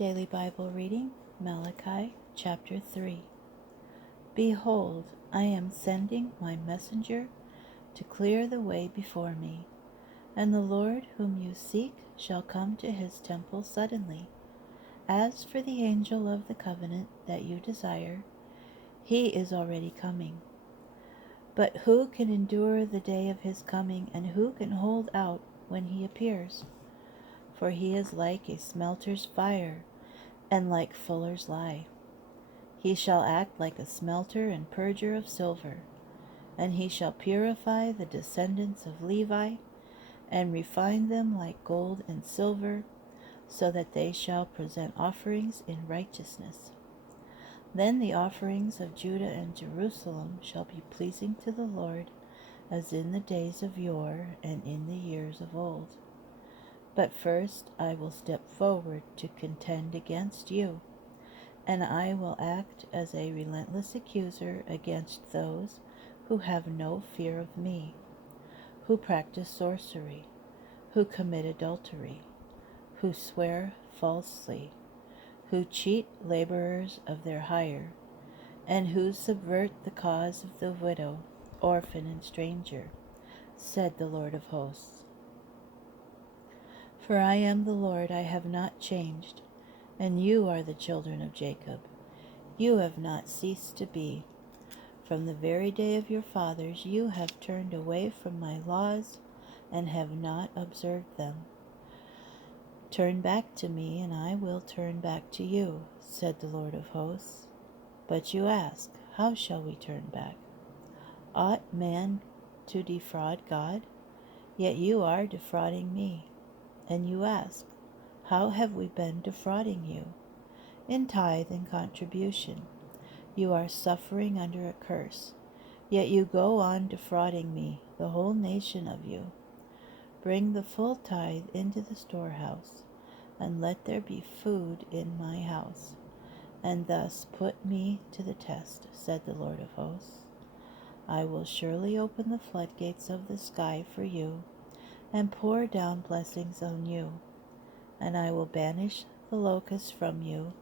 Daily Bible reading, Malachi chapter 3. Behold, I am sending my messenger to clear the way before me, and the Lord whom you seek shall come to his temple suddenly. As for the angel of the covenant that you desire, he is already coming. But who can endure the day of his coming, and who can hold out when he appears? For he is like a smelter's fire, and like fuller's lye. He shall act like a smelter and purger of silver, and he shall purify the descendants of Levi, and refine them like gold and silver, so that they shall present offerings in righteousness. Then the offerings of Judah and Jerusalem shall be pleasing to the Lord, as in the days of yore and in the years of old. But first I will step forward to contend against you, and I will act as a relentless accuser against those who have no fear of me, who practice sorcery, who commit adultery, who swear falsely, who cheat laborers of their hire, and who subvert the cause of the widow, orphan, and stranger, said the Lord of hosts. For I am the Lord, I have not changed, and you are the children of Jacob. You have not ceased to be. From the very day of your fathers you have turned away from my laws and have not observed them. Turn back to me, and I will turn back to you, said the Lord of hosts. But you ask, how shall we turn back? Ought man to defraud God? Yet you are defrauding me. And you ask, how have we been defrauding you? In tithe and contribution. You are suffering under a curse, yet you go on defrauding me, the whole nation of you. Bring the full tithe into the storehouse, and let there be food in my house, and thus put me to the test, said the Lord of hosts. I will surely open the floodgates of the sky for you, and pour down blessings on you, and I will banish the locusts from you,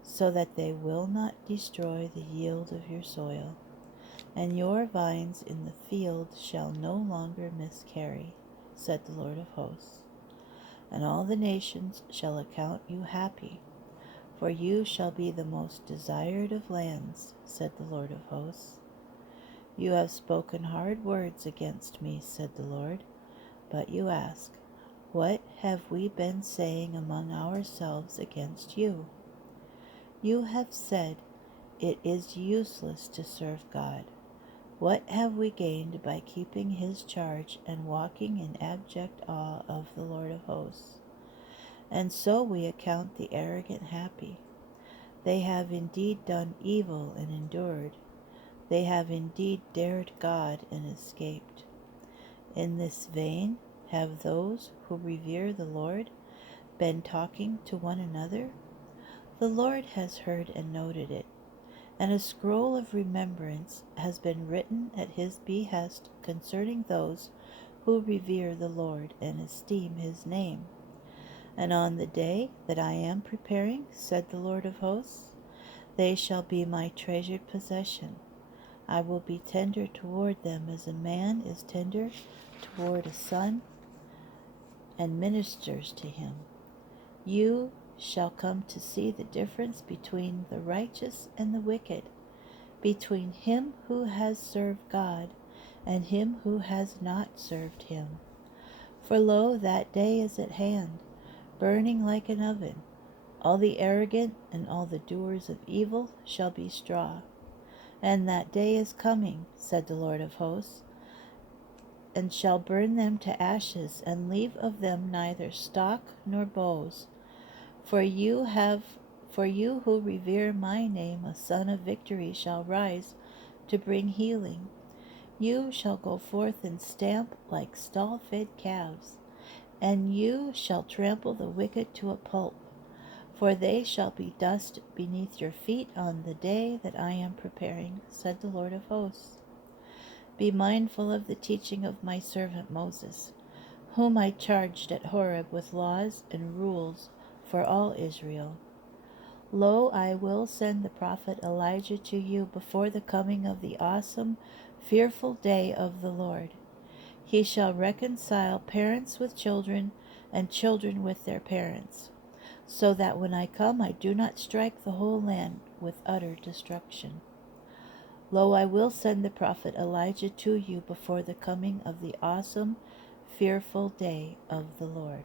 so that they will not destroy the yield of your soil, and your vines in the field shall no longer miscarry, said the Lord of hosts. And all the nations shall account you happy, for you shall be the most desired of lands, said the Lord of hosts. You have spoken hard words against me, said the Lord, but you ask, what have we been saying among ourselves against you? You have said, it is useless to serve God. What have we gained by keeping his charge and walking in abject awe of the Lord of hosts? And so we account the arrogant happy. They have indeed done evil and endured. They have indeed dared God and escaped. In this vein have those who revere the Lord been talking to one another? The Lord has heard and noted it, and a scroll of remembrance has been written at his behest concerning those who revere the Lord and esteem his name. And on the day that I am preparing, said the Lord of hosts, they shall be my treasured possession. I will be tender toward them as a man is tender toward a son, and ministers to him. You shall come to see the difference between the righteous and the wicked, between him who has served God and him who has not served him. For lo, that day is at hand, burning like an oven. All the arrogant and all the doers of evil shall be straw. And that day is coming, said the Lord of hosts, and shall burn them to ashes, and leave of them neither stock nor boughs. For you who revere my name, a son of victory shall rise to bring healing. You shall go forth and stamp like stall-fed calves, and you shall trample the wicked to a pulp, for they shall be dust beneath your feet on the day that I am preparing, said the Lord of hosts. Be mindful of the teaching of my servant Moses, whom I charged at Horeb with laws and rules for all Israel. Lo, I will send the prophet Elijah to you before the coming of the awesome, fearful day of the Lord. He shall reconcile parents with children, and children with their parents, so that when I come I do not strike the whole land with utter destruction. Lo, I will send the prophet Elijah to you before the coming of the awesome, fearful day of the Lord.